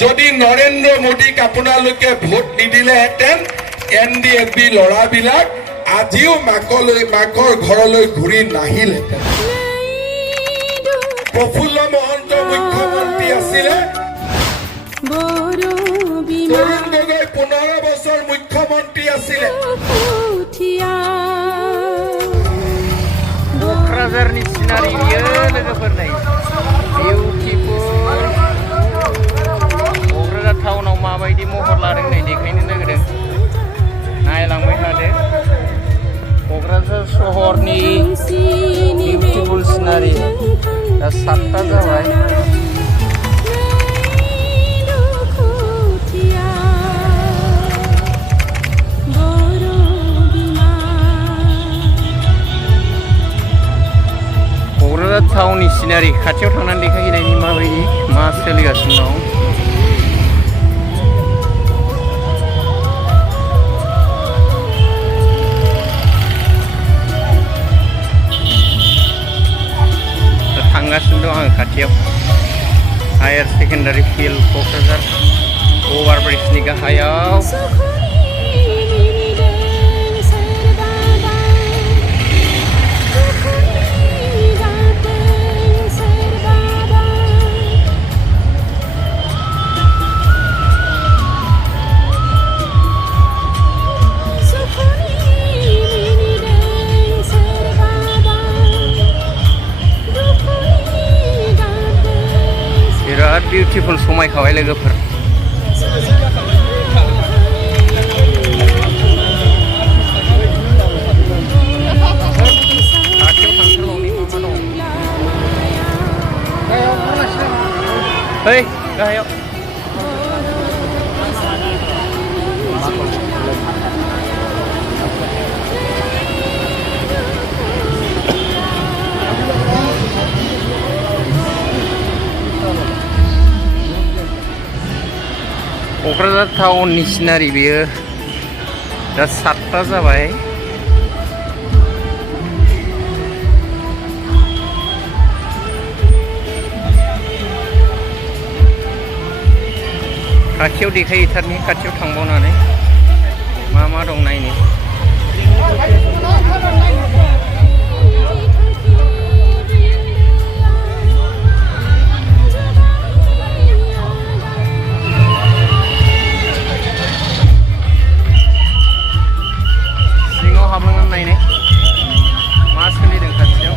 যদি নৰেন্দ্ৰ মোদীক আপোনালোকে ভোট নিদিলেহেঁতেন NDFB ল'ৰাবিলাক আজিও মাকৰ ঘৰলৈ ঘূৰি নাহিলহেঁতেন। প্ৰফুল্ল মহন্ত মুখ্যমন্ত্ৰী আছিলে, তৰুণ গগৈ 15 বছৰ মুখ্যমন্ত্ৰী আছিলে। क'क्राझारनि सिनारि बियो लोगोफोर नै बिउटिफुल क'क्राझार टाउनाव माबायदि महर लादों नै देखायनो नागिरदों नायलांबाय थादो क'क्राझार सहरनि बिउटिफुल सिनारि दा 7टा जाबाय क'क्राझार टाउननि सिनारि खाथियाव थांनानै देखायहैनायनि माबायदि मा सोलिगासिनो दं थांगासिनो दं आङो खाथियाव हायार सेकेन्डारि फिल्ड क'क्राझार अभार ब्रिजनि गाहायाव बिराद बिउटिफुल समायखाबाय लोगोफोर खाथियाव थांथारबावनि मा दं ओइ गाहायाव क'क्राझार टाउननि सिनारि बेयो दा 7टा जाबाय खाथियाव देखायहैथारनि खाथियाव थांबावनानै मा दं नायनो हाबलांनानै नायनाय मा सोलिदों खाथियाव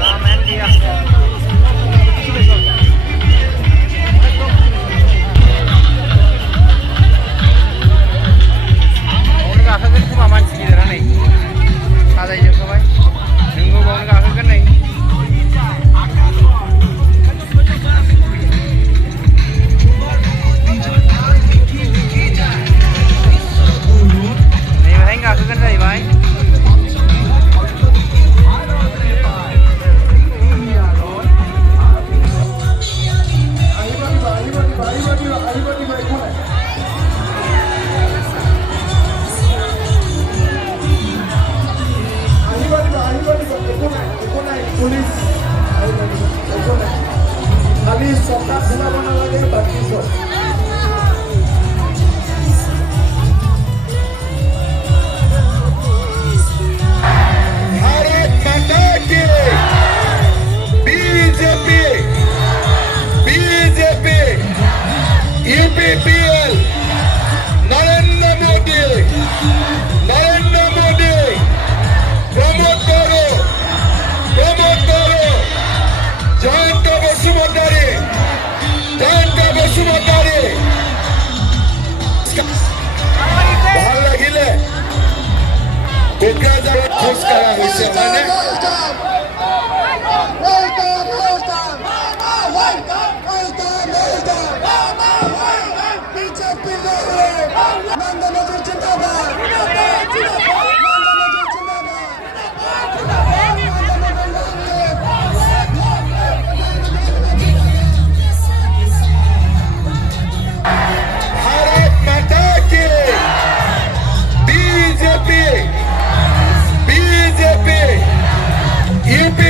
लामायानो गैया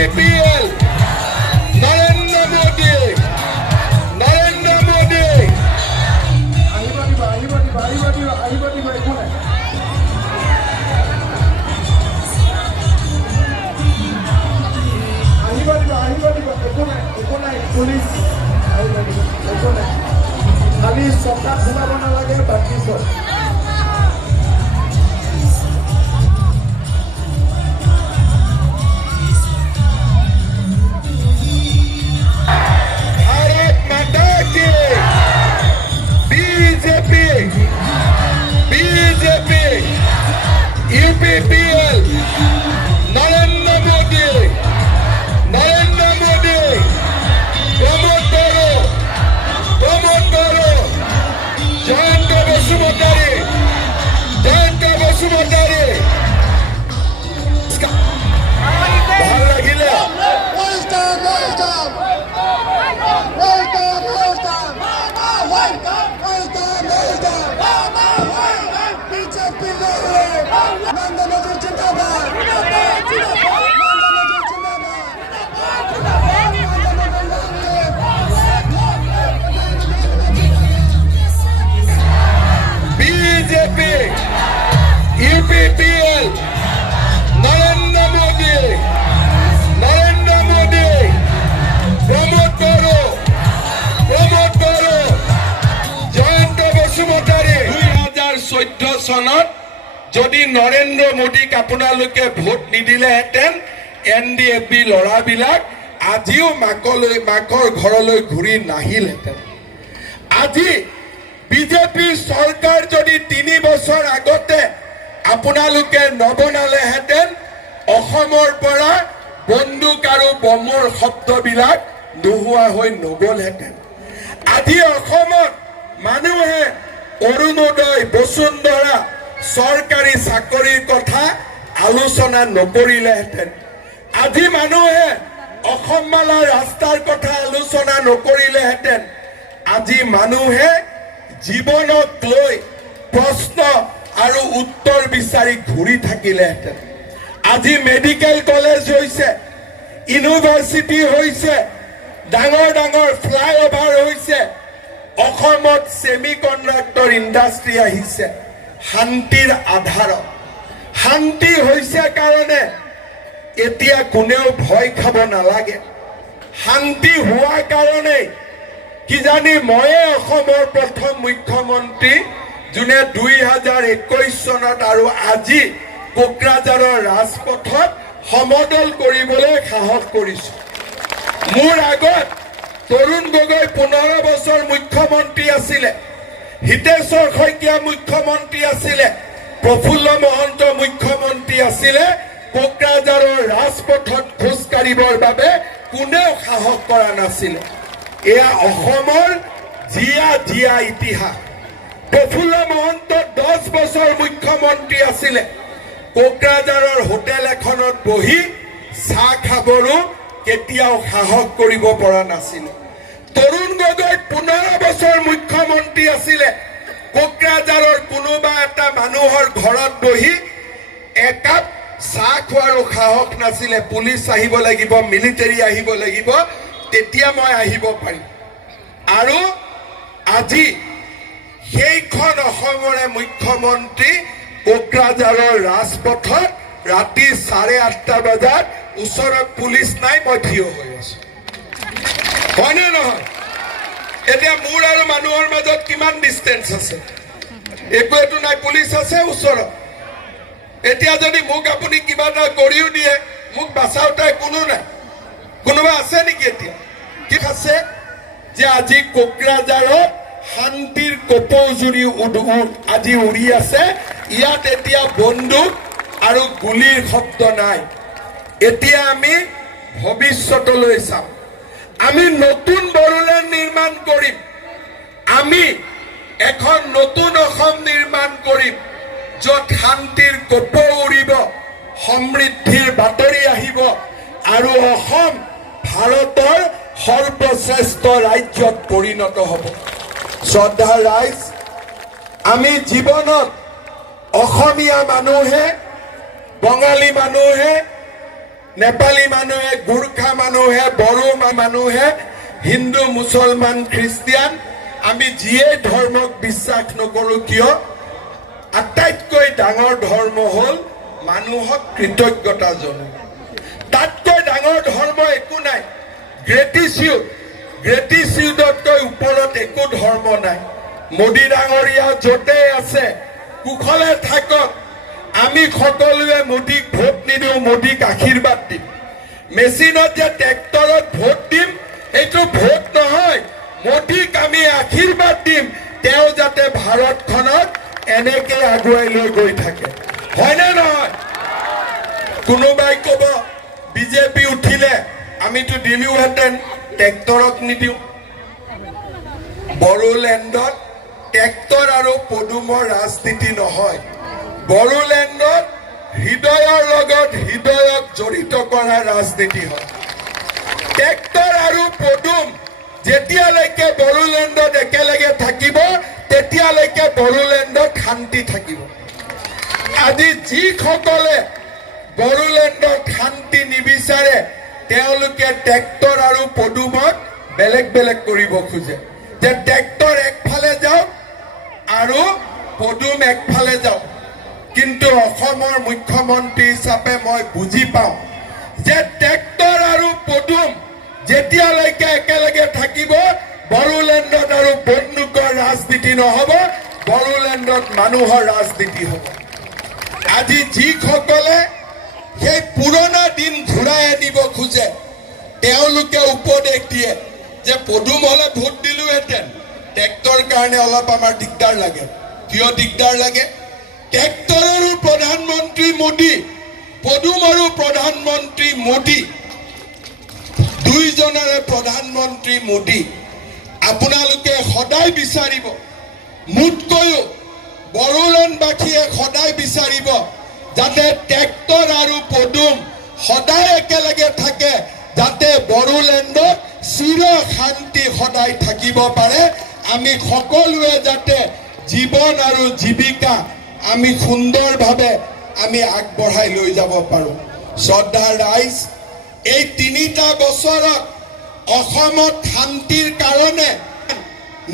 UPPL, Narendra Modi, Narendra Modi. খালি চকা ঘূৰাব নালাগে বাকী চব भारत माता की BJP BJP UPPL Narendra Modi Pramod करो जयंत बसुमतारी ভাল লাগিলে बीजेपी UPPL नरेंद्र मोदी प्रमोद करो जयंत बसुमतारी 2014 চনত যদি নৰেন্দ্ৰ মোদীক আপোনালোকে ভোট নিদিলেহেঁতেন NDFB ল'ৰাবিলাক আজিও মাকৰ ঘৰলৈ ঘূৰি নাহিলহেঁতেন আজি বিজেপি চৰকাৰ যদি 3 বছৰ আগতে আপোনালোকে নবনালেহেঁতেন অসমৰ পৰা বন্দুক আৰু বমৰ শব্দবিলাক নোহোৱা হৈ নগ'লহেঁতেন আজি অসমত মানুহে অৰুণোদয় বসুন্ধৰা চৰকাৰী চাকৰিৰ কথা আলোচনা নকৰিলেহেঁতেন আজি মানুহে অসমমালা ৰাস্তাৰ কথা আলোচনা নকৰিলেহেঁতেন আজি মানুহে জীৱনক লৈ প্ৰশ্ন আৰু উত্তৰ বিচাৰি ঘূৰি থাকিলেহেঁতেন আজি মেডিকেল কলেজ হৈছে ইউনিভাৰ্চিটি হৈছে ডাঙৰ ফ্লাইঅভাৰ হৈছে অসমত সেমিকণ্ডাক্টৰ ইণ্ডাষ্ট্ৰী আহিছে শান্তিৰ আধাৰত শান্তি হৈছে কাৰণে এতিয়া কোনেও ভয় খাব নালাগে শান্তি হোৱা কাৰণে কিজানি ময়ে অসমৰ প্ৰথম মুখ্যমন্ত্ৰী যোনে 2021 চনত আৰু আজি কোকৰাঝাৰৰ ৰাজপথত সমদল কৰিবলৈ সাহস কৰিছো মোৰ আগত তৰুণ গগৈ 15 বছৰ মুখ্যমন্ত্ৰী আছিলে হিতেশ্বৰ শইকীয়া মুখ্যমন্ত্ৰী আছিলে প্ৰফুল্ল মহন্ত মুখ্যমন্ত্ৰী আছিলে কোকৰাঝাৰৰ ৰাজপথত খোজ কাঢ়িবৰ বাবে কোনেও সাহস কৰা নাছিলে এয়া অসমৰ জিয়া ইতিহাস প্ৰফুল্ল মহন্ত 10 বছৰ মুখ্যমন্ত্ৰী আছিলে কোকৰাঝাৰৰ হোটেল এখনত বহি চাহ খাবৰো কেতিয়াও সাহস কৰিব পৰা নাছিলে তৰুণ গগৈ 15 বছৰ মুখ্যমন্ত্ৰী আছিলে কোকৰাঝাৰৰ কোনোবা এটা মানুহৰ ঘৰত বহি একাপ চাহ খোৱাৰো সাহস নাছিলে পুলিচ আহিব লাগিব মিলিটাৰী আহিব লাগিব তেতিয়া মই আহিব পাৰিম আৰু আজি সেইখন অসমৰে মুখ্যমন্ত্ৰী কোকৰাঝাৰৰ ৰাজপথত ৰাতি 8:30 বজাত ওচৰত পুলিচ নাই মই থিয় হৈ আছো হয়নে নহয় এতিয়া মোৰ আৰু মানুহৰ মাজত কিমান ডিষ্টেন্স আছে একোটো নাই পুলিচ আছে ওচৰত এতিয়া যদি মোক আপুনি কিবা এটা কৰিও দিয়ে মোক বাঁচাওতাই কোনো নাই কোনোবা আছে নেকি এতিয়া ঠিক আছে যে আজি কোকৰাঝাৰত শান্তিৰ কপৌজুৰি আজি উৰি আছে ইয়াত এতিয়া বন্দুক আৰু গুলিৰ শব্দ নাই এতিয়া আমি ভৱিষ্যতলৈ চাম আমি নতুন বড়োলেণ্ড নিৰ্মাণ কৰিম আমি এখন নতুন অসম নিৰ্মাণ কৰিম য'ত শান্তিৰ কপৌ উৰিব সমৃদ্ধিৰ বাতৰি আহিব আৰু অসম ভাৰতৰ সৰ্বশ্ৰেষ্ঠ ৰাজ্যত পৰিণত হ'ব শ্ৰদ্ধা ৰাইজ আমি জীৱনত অসমীয়া মানুহে বঙালী মানুহে নেপালী মানুহে, গোৰ্খা মানুহে, বড়ো মানুহে, হিন্দু, মুছলমান, খ্ৰীষ্টিয়ান, আমি যিয়েই ধৰ্মক বিশ্বাস নকৰোঁ কিয়, আটাইতকৈ ডাঙৰ ধৰ্ম হ'ল মানুহক কৃতজ্ঞতা জনোৱা। তাতকৈ ডাঙৰ ধৰ্ম একো নাই। গ্ৰেটিচিউডতকৈ ওপৰত একো ধৰ্ম নাই। মোদী ডাঙৰীয়া য'তেই আছে কুশলে থাকক। আমি সকলোৱে মোদীক ভোট নিদিওঁ, মোদীক আশীৰ্বাদ দিম। মেচিনত যে ট্ৰেক্টৰত ভোট দিম, সেইটো ভোট নহয়, মোদীক আমি আশীৰ্বাদ দিম, তেওঁ যাতে ভাৰতখনত এনেকে আগুৱাই লৈ গৈ থাকে। হয়নে নহয়? কোনোবাই ক'ব বিজেপি উঠিলে আমিতো দিলোহেঁতেন, ট্ৰেক্টৰক নিদিওঁ। বড়োলেণ্ডত ট্ৰেক্টৰ আৰু পদুমৰ ৰাজনীতি নহয়। বড়োলেণ্ডত হৃদয়ৰ লগত হৃদয়ক জড়িত কৰা ৰাজনীতি হয়। ট্ৰেক্টৰ আৰু পদুম যেতিয়ালৈকে বড়োলেণ্ডত একেলগে থাকিব, তেতিয়ালৈকে বড়োলেণ্ডত শান্তি থাকিব। আজি যিসকলে বড়োলেণ্ডত শান্তি নিবিচাৰে, তেওঁলোকে ট্ৰেক্টৰ আৰু পদুমক বেলেগ বেলেগ কৰিব খোজে, যে ট্ৰেক্টৰ একফালে যাওক আৰু পদুম একফালে যাওক। কিন্তু অসমৰ মুখ্যমন্ত্ৰী হিচাপে মই বুজি পাওঁ যে ট্ৰেক্টৰ আৰু পদুম যেতিয়ালৈকে একেলগে থাকিব, বড়োলেণ্ডত আৰু বন্দুকৰ ৰাজনীতি নহ'ব, বড়োলেণ্ডত মানুহৰ ৰাজনীতি হ'ব। আজি যিসকলে সেই পুৰণা দিন ঘূৰাই আনিব খোজে, তেওঁলোকে উপদেশ দিয়ে যে পদুম হ'লে ভোট দিলোহেঁতেন, ট্ৰেক্টৰ কাৰণে অলপ আমাৰ দিগদাৰ লাগে। কিয় দিগদাৰ লাগে? ট্ৰেক্টৰৰো প্ৰধানমন্ত্ৰী মোদী, পদুমৰো প্ৰধানমন্ত্ৰী মোদী, দুইজনৰে প্ৰধানমন্ত্ৰী মোদী। আপোনালোকে সদায় বিচাৰিব, মোতকৈও বড়োলেণ্ডবাসীয়ে সদায় বিচাৰিব যাতে ট্ৰেক্টৰ আৰু পদুম সদায় একেলগে থাকে, যাতে বড়োলেণ্ডত চিৰ শান্তি সদায় থাকিব পাৰে। আমি সকলোৱে যাতে জীৱন আৰু জীৱিকা আমি সুন্দৰভাৱে আমি আগবঢ়াই লৈ যাব পাৰোঁ। শ্ৰদ্ধাৰ ৰাইজ, এই 3টা বছৰত অসমত শান্তিৰ কাৰণে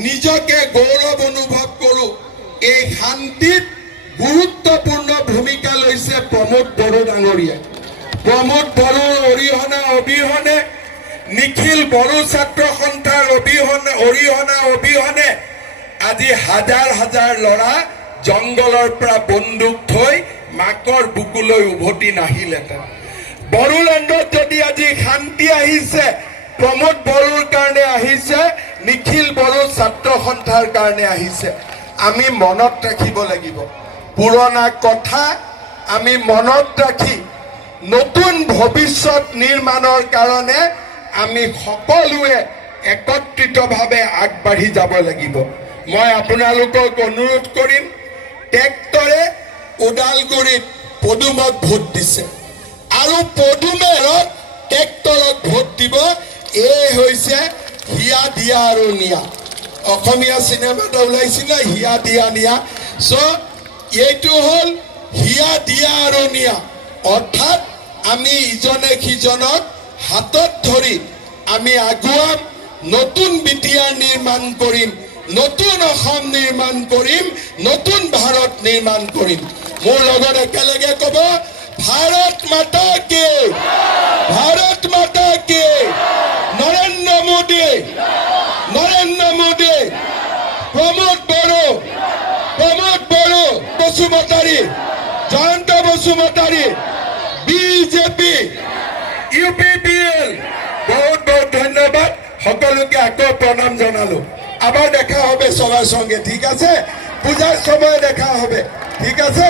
নিজকে গৌৰৱ অনুভৱ কৰোঁ। এই শান্তিত গুৰুত্বপূৰ্ণ ভূমিকা লৈছে প্ৰমোদ বড়ো ডাঙৰীয়াই। প্ৰমোদ বড়োৰ অৰিহণা অবিহনে, নিখিল বড়ো ছাত্ৰ সন্থাৰ অৰিহণা অবিহনে আজি হাজাৰ হাজাৰ ল'ৰা জংগলৰ পৰা বন্দুক থৈ মাকৰ বুকুলৈ উভতি নাহিলেহেঁতেন। বড়োলেণ্ডত যদি আজি শান্তি আহিছে, প্ৰমোদ বড়োৰ কাৰণে আহিছে, নিখিল বড়ো ছাত্ৰ সন্থাৰ কাৰণে আহিছে। আমি মনত ৰাখিব লাগিব, পুৰণা কথা আমি মনত ৰাখি নতুন ভৱিষ্যত নিৰ্মাণৰ কাৰণে আমি সকলোৱে একত্ৰিতভাৱে আগবাঢ়ি যাব লাগিব। মই আপোনালোকক অনুৰোধ কৰিম, ট্ৰেক্টৰে ওদালগুৰিত পদুমক ভোট দিছে আৰু পদুমে ট্ৰেক্টৰক ভোট দিব। এই হৈছে হিয়া দিয়া আৰু নিয়া। অসমীয়া চিনেমা এটা ওলাইছিল না, হিয়া দিয়া নিয়া। এইটো হ'ল হিয়া দিয়া আৰু নিয়া। অৰ্থাৎ আমি ইজনে সিজনক হাতত ধৰি আমি আগুৱাম, নতুন বিটিআৰ নিৰ্মাণ কৰিম, নতুন অসম নিৰ্মাণ কৰিম, নতুন ভাৰত নিৰ্মাণ কৰিম। মোৰ লগত একেলগে ক'ব, ভাৰত মাতা কি, ভাৰত মাতা কি, নৰেন্দ্ৰ মোদী, নৰেন্দ্ৰ মোদী, প্ৰমোদ বড়ো, প্ৰমোদ বড়ো বসুমতাৰী, জয়ন্ত বসুমতাৰী, বিজেপি, UPPL। বহুত বহুত ধন্যবাদ। সকলোকে আকৌ প্ৰণাম জনালো। আবাৰ দেখা হবে সবাৰ সঙ্গে, ঠিক আছে? পূজাৰ সময় দেখা হবে, ঠিক আছে?